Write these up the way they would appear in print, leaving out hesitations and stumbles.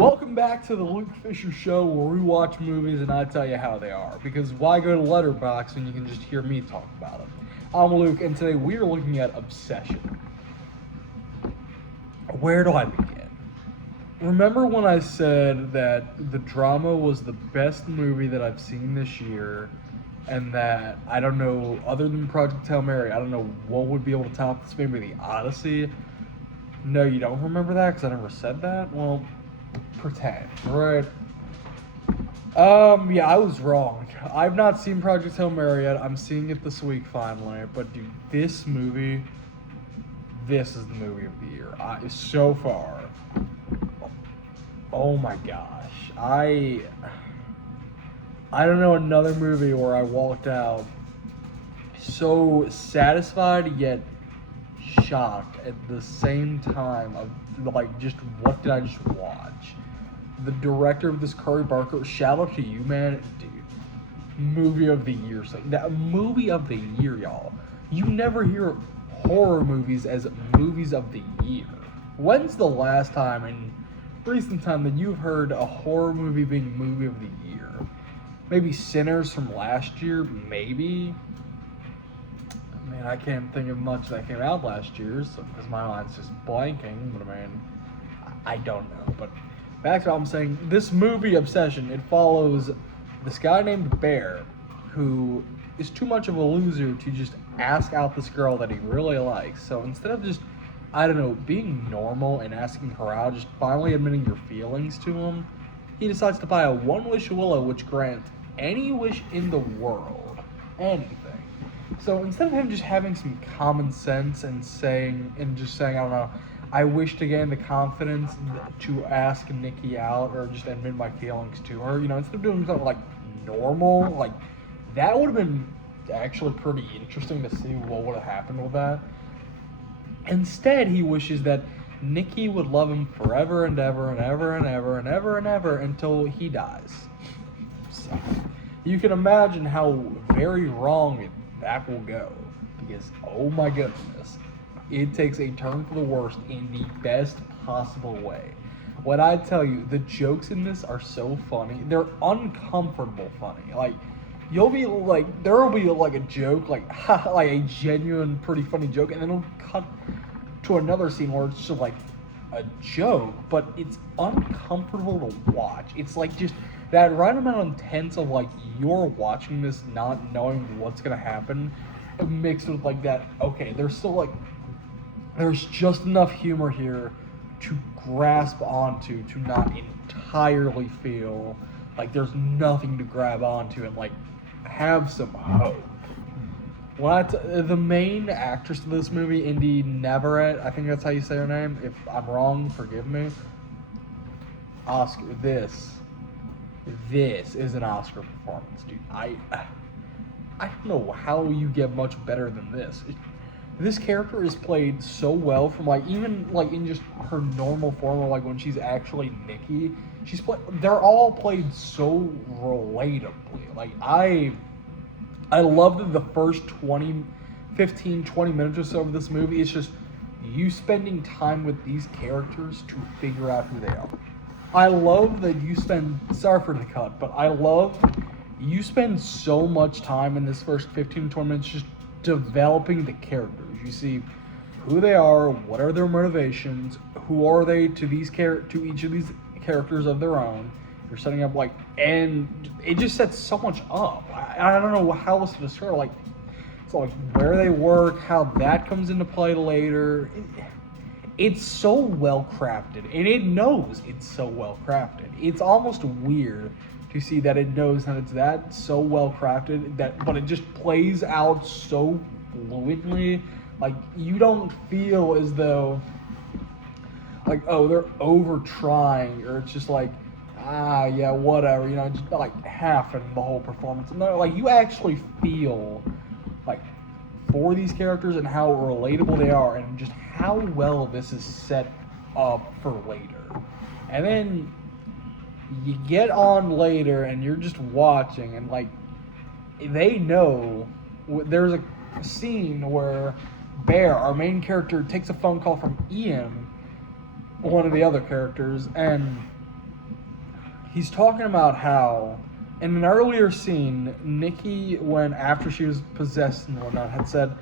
Welcome back to the Luke Fisher Show, where we watch movies and I tell you how they are. Because why go to Letterboxd when you can just hear me talk about them? I'm Luke, and today we are looking at Obsession. Where do I begin? Remember when I said that the drama was the best movie that I've seen this year, and that I don't know, other than Project Hail Mary, I don't know what would be able to top this, maybe The Odyssey? No, you don't remember that because I never said that? Well, pretend, right? Yeah, I was wrong. I've not seen Project Hail Mary yet. I'm seeing it this week finally. But dude, this movie, this is the movie of the year. So far. Oh my gosh. I don't know another movie where I walked out so satisfied yet shocked at the same time of like, just what did I just watch? The director of this, Curry Barker, shout out to you, man, dude. Movie of the year, so that movie of the year, y'all. You never hear horror movies as movies of the year. When's the last time in recent time that you've heard a horror movie being movie of the year? Maybe Sinners from last year, maybe. I mean, I can't think of much that came out last year, so because my mind's just blanking. But I mean, I don't know. But back to what I'm saying, this movie Obsession, it follows this guy named Bear, who is too much of a loser to just ask out this girl that he really likes. So instead of just, I don't know, being normal and asking her out, just finally admitting your feelings to him, he decides to buy a one-wish willow which grants any wish in the world. Anything. So instead of him just having some common sense and saying, I don't know, I wish to gain the confidence to ask Nikki out or just admit my feelings to her, instead of doing something like normal, like that would have been actually pretty interesting to see what would have happened with that. Instead, he wishes that Nikki would love him forever and ever and ever and ever and ever and ever until he dies. So, you can imagine how very wrong that will go, because oh my goodness, it takes a turn for the worst in the best possible way. When I tell you, the jokes in this are so funny, they're uncomfortable funny. Like, you'll be like, there will be like a joke, like like a genuine, pretty funny joke, and then it'll cut to another scene where it's just like a joke, but it's uncomfortable to watch. It's like just that right amount of intense of like you're watching this not knowing what's gonna happen, mixed with like that, okay, there's still like, there's just enough humor here to grasp onto, to not entirely feel like there's nothing to grab onto and like have some hope. The main actress of this movie, Indy Navarrete, I think that's how you say her name. If I'm wrong, forgive me. Oscar, this is an Oscar performance, dude. I don't know how you get much better than this. This character is played so well from like even like in just her normal form, or like when she's actually Nikki. They're all played so relatably. Like I love that the first 15, 20 minutes or so of this movie is just you spending time with these characters to figure out who they are. I love that sorry for the cut, but I love you spend so much time in this first 15 to 20 minutes just developing the characters. You see who they are, what are their motivations, who are they to to each of these characters of their own. You're setting up like, and it just sets so much up. I don't know how else to describe it. Like, so like where they work, how that comes into play later. It's so well crafted, and it knows it's so well crafted. It's almost weird to see that it knows that it's that so well crafted but it just plays out so fluidly. Like you don't feel as though like, oh, they're over trying, or it's just like, yeah, whatever, just like half in the whole performance. No, like you actually feel like for these characters and how relatable they are, and just how well this is set up for later. And then you get on later and you're just watching, and like they know there's a scene where Bear, our main character, takes a phone call from Ian, one of the other characters, and he's talking about how in an earlier scene, Nikki, when after she was possessed and whatnot, had said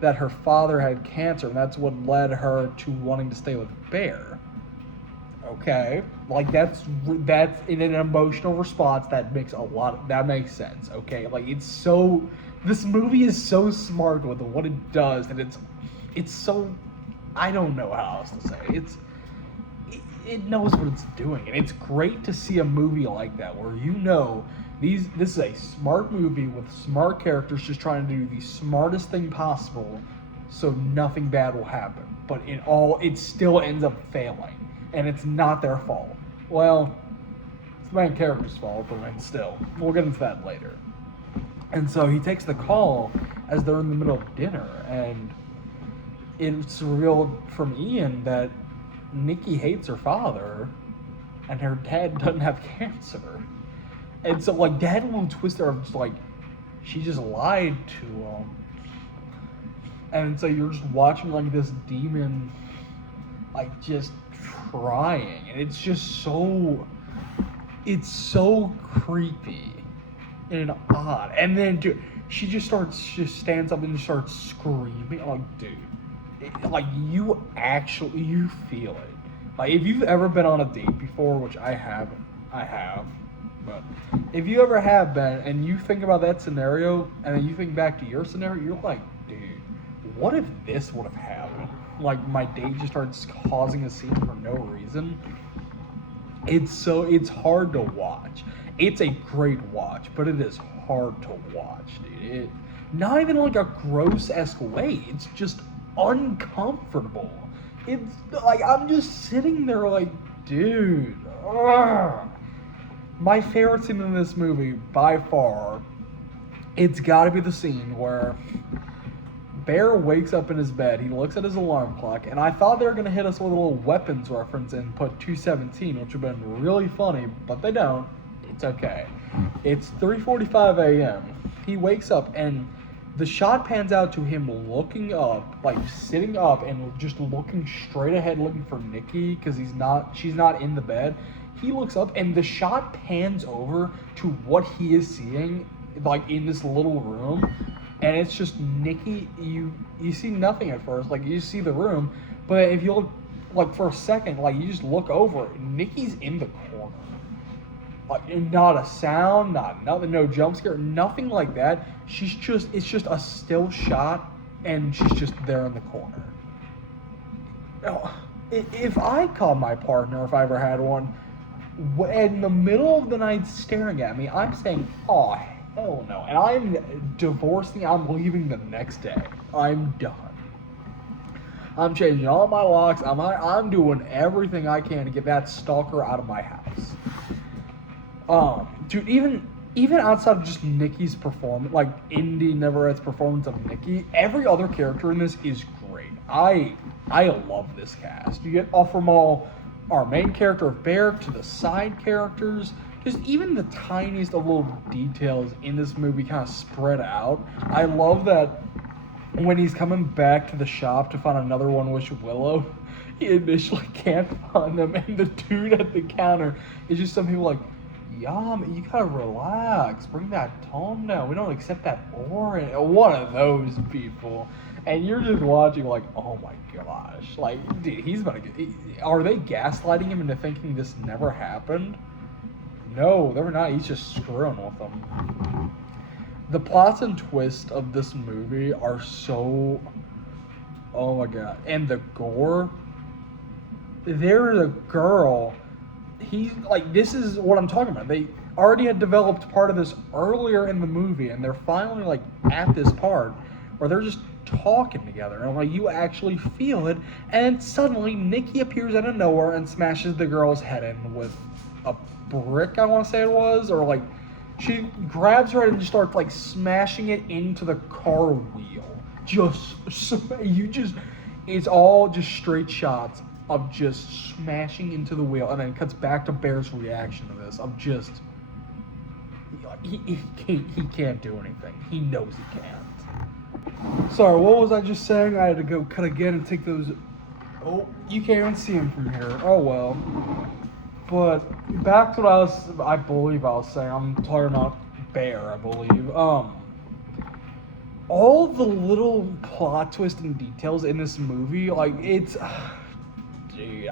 that her father had cancer, and that's what led her to wanting to stay with Bear. Okay, like that's in an emotional response that makes sense. Okay, like this movie is so smart with what it does, and it's so, I don't know how else to say it. It knows what it's doing, and it's great to see a movie like that where this is a smart movie with smart characters just trying to do the smartest thing possible, so nothing bad will happen. But it still ends up failing, and it's not their fault. Well, it's the main character's fault, but still, we'll get into that later. And so he takes the call as they're in the middle of dinner, and it's revealed from Ian that Nikki hates her father, and her dad doesn't have cancer. And so, like, Dad will twist her, just like, she just lied to him. And so you're just watching, like, this demon, like, just trying. And it's so creepy and odd. And then, dude, she just stands up and starts screaming. Like, dude. Like, you feel it. Like, if you've ever been on a date before, which I have, but if you ever have been, and you think about that scenario, and then you think back to your scenario, you're like, dude, what if this would have happened? Like, my date just starts causing a scene for no reason. It's hard to watch. It's a great watch, but it is hard to watch, dude. Not even like a gross-esque way. It's just uncomfortable. It's like I'm just sitting there like, dude. Ugh. My favorite scene in this movie by far, it's got to be the scene where Bear wakes up in his bed. He looks at his alarm clock, and I thought they were gonna hit us with a little weapons reference and put 2:17, which would have been really funny, but they don't. It's okay. It's 3:45 a.m. He wakes up, and the shot pans out to him looking up, like sitting up and just looking straight ahead, looking for Nikki, because she's not in the bed. He looks up, and the shot pans over to what he is seeing, like in this little room, and it's just Nikki. You see nothing at first, like you see the room, but if you look, like for a second, like you just look over, Nikki's in the corner. Like, not a sound, nothing, no jump scare, nothing like that. It's just a still shot, and she's just there in the corner. If I caught my partner, if I ever had one, in the middle of the night staring at me, I'm saying, oh, hell no. And I'm divorcing, I'm leaving the next day. I'm done. I'm changing all my locks, I'm doing everything I can to get that stalker out of my house. Dude, even outside of just Nikki's performance, like Indy Neverhead's performance of Nikki, every other character in this is great. I love this cast. You get off from our main character of Bear to the side characters, just even the tiniest of little details in this movie kind of spread out. I love that when he's coming back to the shop to find another One Wish Willow, he initially can't find them, and the dude at the counter is just some people like, you gotta relax, bring that tone down, we don't accept that orange, one of those people. And you're just watching like, oh my gosh, like, dude, are they gaslighting him into thinking this never happened? No, they're not. He's just screwing with them. The plots and twists of this movie are so, oh my god. And the gore, there's a girl, this is what I'm talking about. They already had developed part of this earlier in the movie, and they're finally like at this part where they're just talking together, and like you actually feel it, and suddenly Nikki appears out of nowhere and smashes the girl's head in with a brick, I want to say it was, or like she grabs her and just starts like smashing it into the car wheel. It's all just straight shots of just smashing into the wheel, and then it cuts back to Bear's reaction to this of just he can't do anything. He knows he can't. Sorry, what was I just saying? I had to go cut again and take those. Oh, you can't even see him from here. Oh well. But back to what I believe I was saying. I'm talking about Bear, I believe. All the little plot twists and details in this movie, like it's, dude,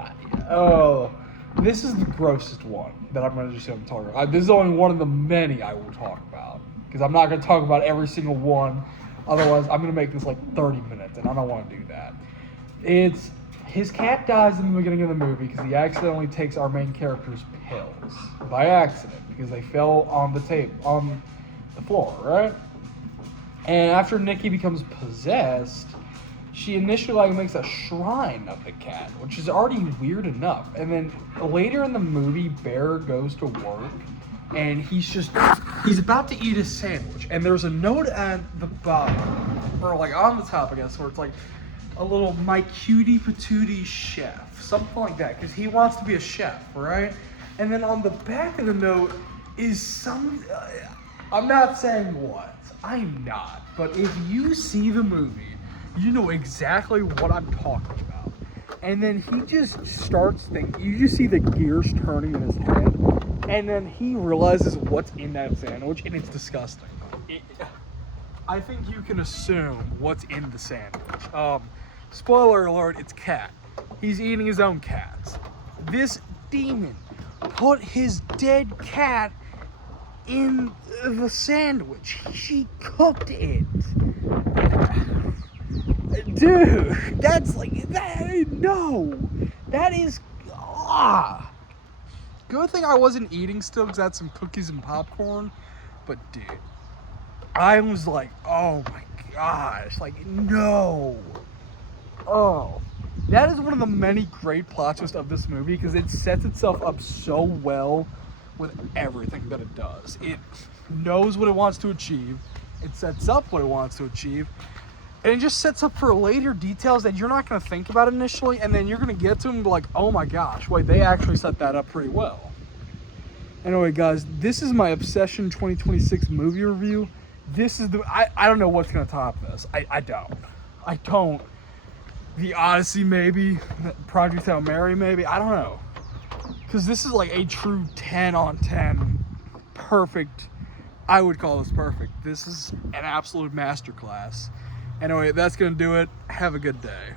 this is the grossest one that I'm gonna just talk about. This is only one of the many I will talk about because I'm not gonna talk about every single one. Otherwise, I'm gonna make this like 30 minutes, and I don't want to do that. It's his cat dies in the beginning of the movie because he accidentally takes our main character's pills by accident because they fell on the floor, right? And after Nikki becomes possessed, she initially like makes a shrine of the cat, which is already weird enough. And then later in the movie, Bear goes to work, and he's about to eat his sandwich, and there's a note at the bottom, or like on the top, I guess, where it's like a little "My cutie patootie chef," something like that, because he wants to be a chef, right? And then on the back of the note is some. I'm not saying what. I'm not. But if you see the movie, you know exactly what I'm talking about. And then he just starts thinking. You just see the gears turning in his head, and then he realizes what's in that sandwich, and it's disgusting. I think you can assume what's in the sandwich. Spoiler alert, it's cat. He's eating his own cats. This demon put his dead cat in the sandwich. She cooked it. Dude, that's like, that, no. That is, Good thing I wasn't eating still because I had some cookies and popcorn. But dude, I was like, oh my gosh, like, no. Oh, that is one of the many great plot twists of this movie because it sets itself up so well with everything that it does. It knows what it wants to achieve, it sets up what it wants to achieve, and it just sets up for later details that you're not going to think about initially, and then you're going to get to them and be like, oh my gosh, wait, they actually set that up pretty well. Anyway, guys, this is my Obsession 2026 movie review. This is I don't know what's going to top this. I don't. The Odyssey, maybe. Project Hail Mary, maybe. I don't know. Because this is like a true 10 on 10. Perfect. I would call this perfect. This is an absolute masterclass. Anyway, that's going to do it. Have a good day.